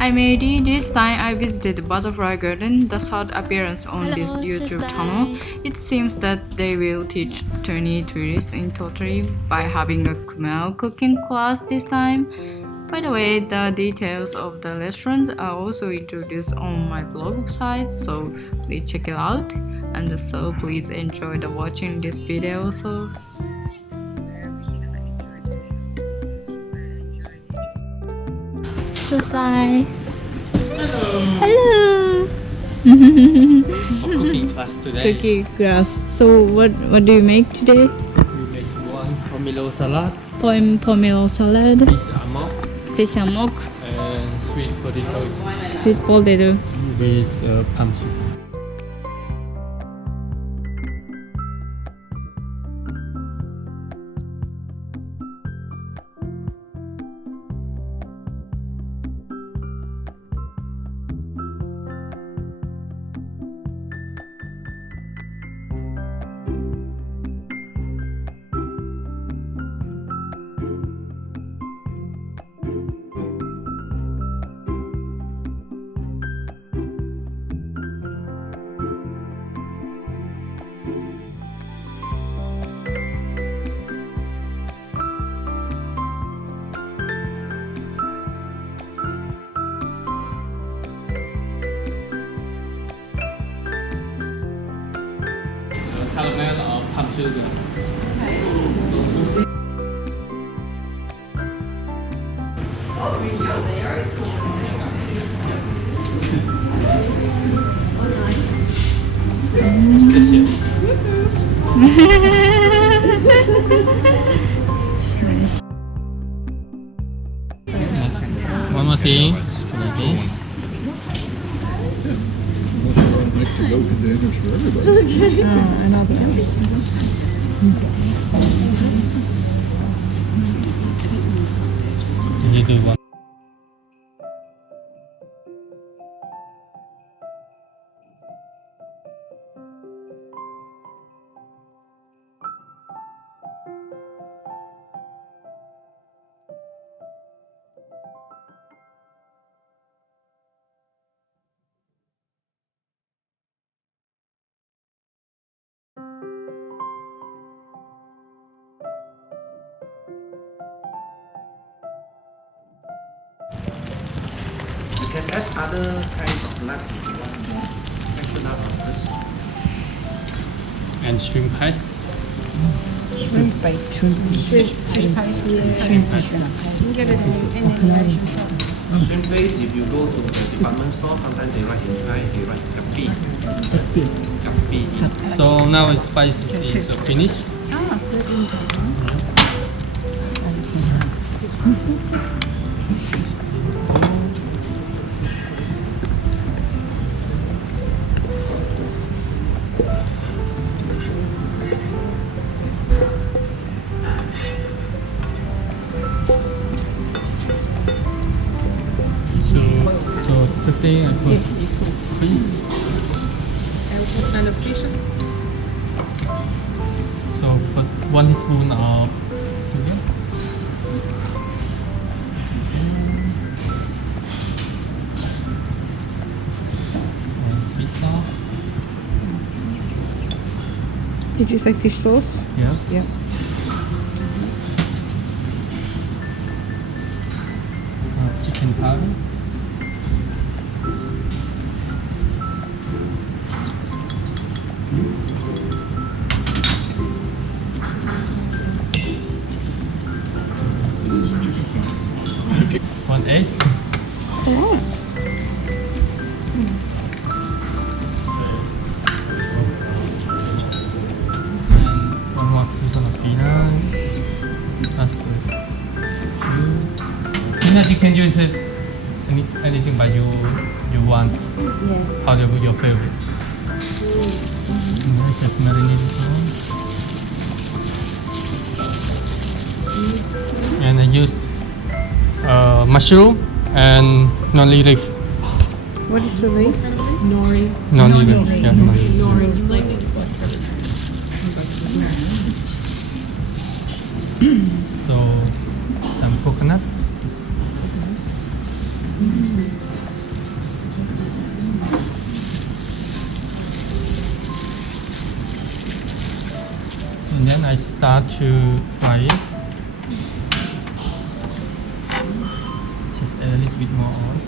I'm AD. This time I visited Butterfly Garden, the third appearance on this YouTube channel. It seems that they will teach 20 tourists in total by having a Khmer cooking class this time. By the way, the details of the restaurants are also introduced on my blog site, so please check it out. And so please enjoy the watching this video also. Susai. Hello. Cooking class today. Cookie grass. So what do you make today? We make one pomelo salad, Pomelo salad, fish amok, fish amok, and sweet potato sweet potato. with palm soup. Caramel or palm sugar. One more thing. To go containers for everybody. You do one. You can add other kinds of nuts if you want more extra nut of this. And shrimp paste. Shrimp paste. Shrimp paste. You get it in any Asian shop. Shrimp paste, if you go to the department store, sometimes they write in Thai, they write kapi. Kapi. So now its spices is finished. Ah, so So the thing I put fish. kind of dishes. So put 1 teaspoon of sugar. And fish sauce. Did you say fish sauce? Yes. Yeah. Chicken powder. One egg. And one more teaspoon of peanut. That's good. Peanut you can use it anything but you want. Yeah. However your favorite. Just marinate it all. And I use mushroom and nori leaf. What is the leaf? Nori. Nori leaf. Yeah, nori. Nori. Like So some coconut. I start to fry it. Just add a little bit more oil.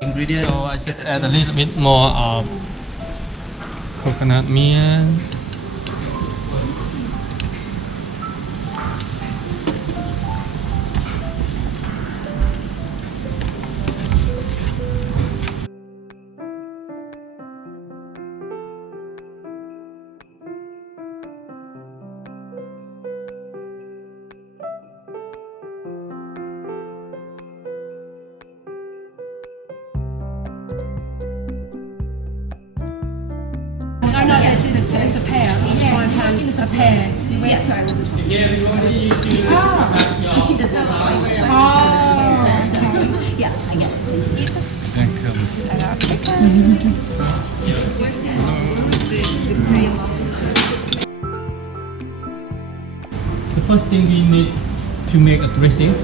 Ingredient. So I just add a little bit more of coconut milk. No, it's a pair. Each £5 a pair. Yeah, sorry, I wasn't talking. Yeah, she does that. Yeah, I get it. The first thing we need to make a dressing,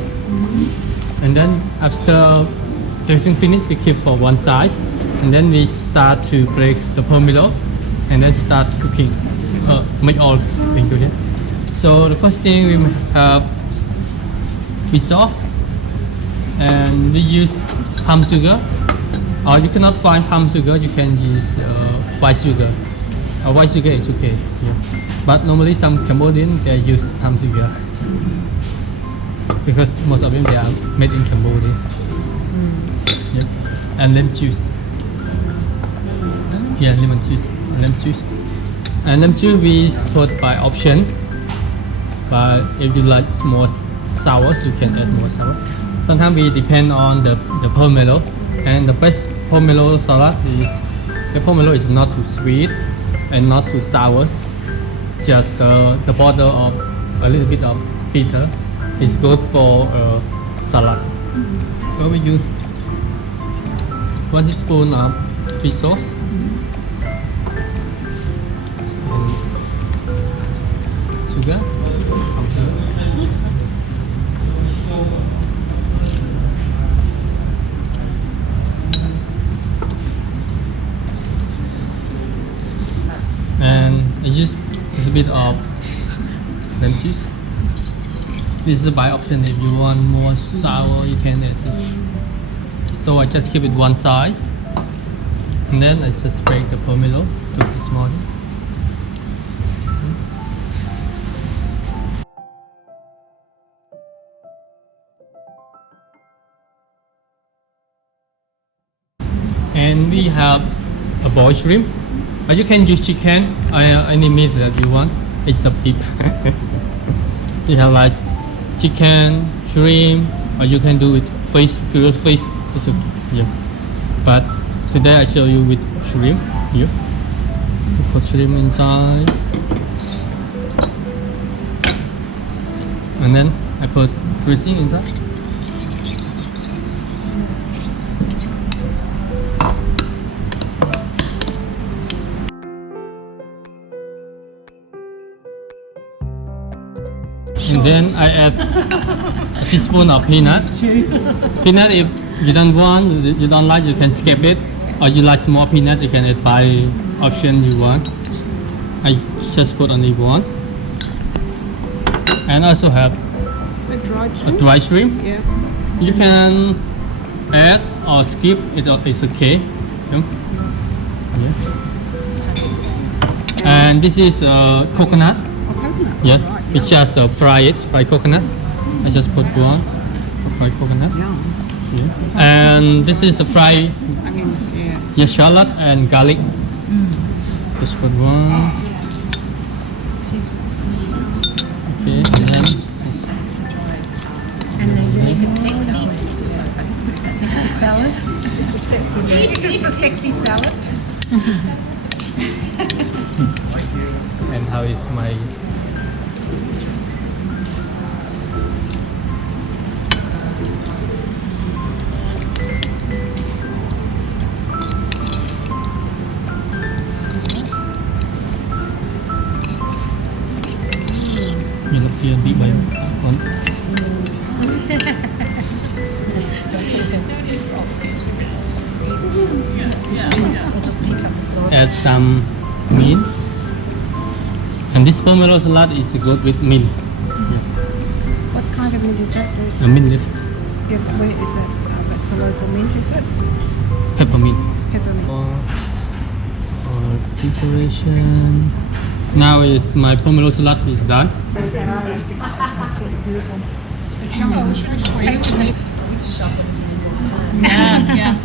and then after dressing finish, we keep for one side, and then we start to place the pomelo, and then start cooking. Make all ingredients. So the first thing we have fish sauce, and we use palm sugar. Or you cannot find palm sugar, you can use white sugar. White sugar is okay. Yeah. But normally some Cambodian they use palm sugar because most of them they are made in Cambodia. Yeah. And lemon juice. Yeah, lemon juice. And lemon juice we put by option. But if you like more sour, you can add more sour. Sometimes we depend on the pomelo, and the best pomelo salad is the pomelo is not too sweet and not too sour. Just the border of a little bit of bitter is good for salads. So we use 1 teaspoon of fish sauce. And sugar. And just a bit of lemon juice. This is by option. If you want more sour, you can add it. So I just keep it one size, and then I just break the pomelo to this small. And we have a boiled shrimp. You can use chicken, any meat that you want. It's up to you. You have like chicken, shrimp, or you can do it fish, grilled fish. It's okay. Yeah. But today I show you with shrimp. Here, put shrimp inside, and then I put dressing inside. And then I add a teaspoon of peanut. Peanut, if you don't want, you don't like, you can skip it. Or you like small peanut, you can add by option you want. I just put only one. And also have a dry shrimp. Yeah. You can add or skip it, it's okay. Yeah. And this is coconut. Yeah, we just fry coconut. I just put one, fried coconut. Yeah. And this is a fried shallot and garlic. Just put one. Okay, and then you make it sexy. Sexy salad. This is the sexy one. This is the sexy salad. and how is my add some mint. And this pomelo salad is good with mint. What kind of mint is that? The mint leaf, Yeah, where is it? That's a local mint, is it? peppermint. Peppermint. Or preparation. Now is my pomelo salad is done. Yeah, yeah.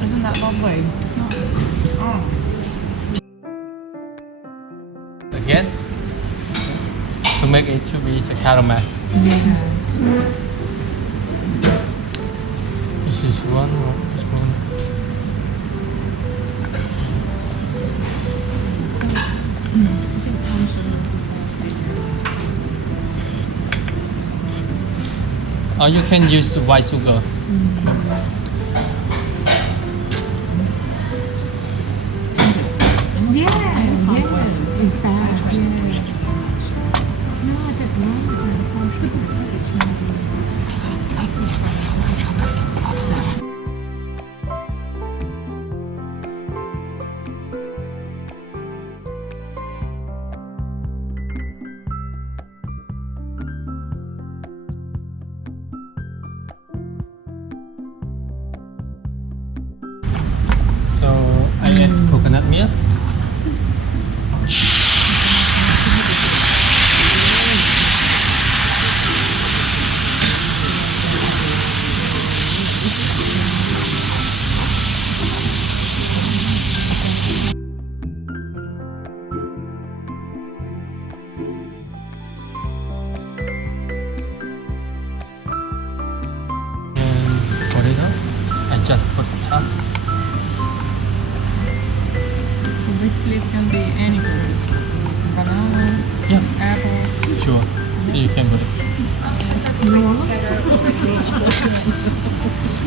Isn't that lovely? Again, to make it to be a caramel. This is one or this one. Or you can use white sugar. It's bad. No, I don't So I add coconut milk. And put it up. I just put half. So basically it can be any fruit. Banana, Yeah, apple. sure. You can put it.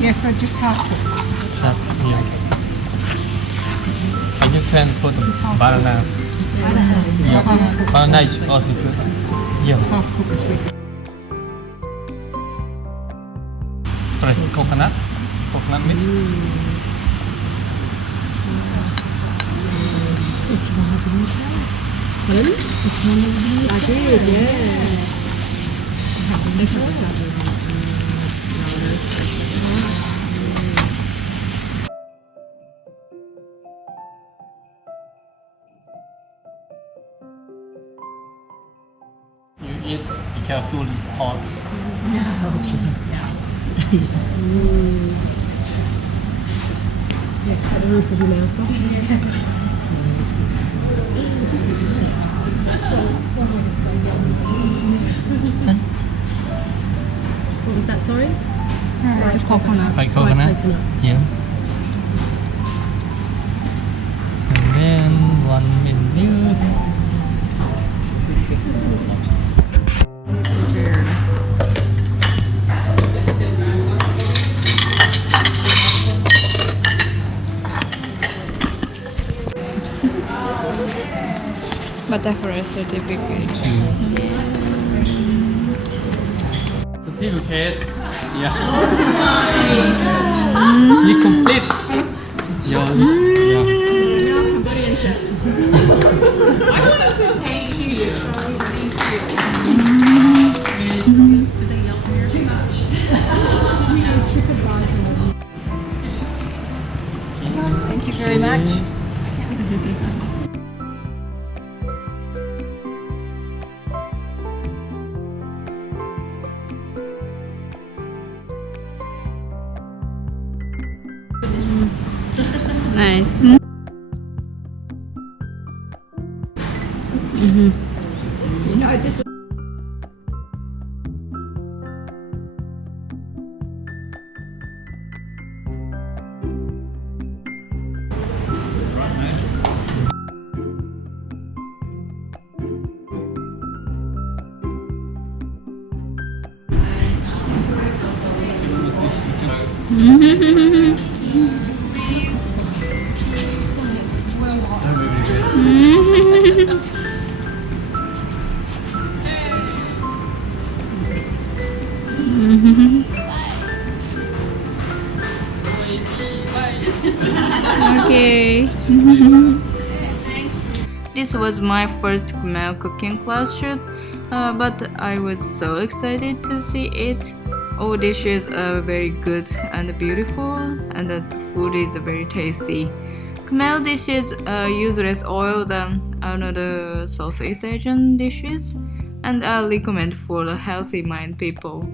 Yeah, for just half. Sharp, yeah. And you can put banana. Yeah. Banana is also good. Yeah. Half cup of sweet. Pressed coconut milk. I did, yeah. You eat, be careful, it's hot. What was that, sorry? The coconut. Like coconut? Yeah. And then 1 minute. Butterfly certificate. Certificate. Yeah. You complete. Yeah. Thank you very much. Nice. Okay. This was my first Khmer cooking class shoot, but I was so excited to see it. All dishes are very good and beautiful, and the food is very tasty. Khmer dishes use less oil than another Southeast Asian dishes, and are recommended for the healthy mind people.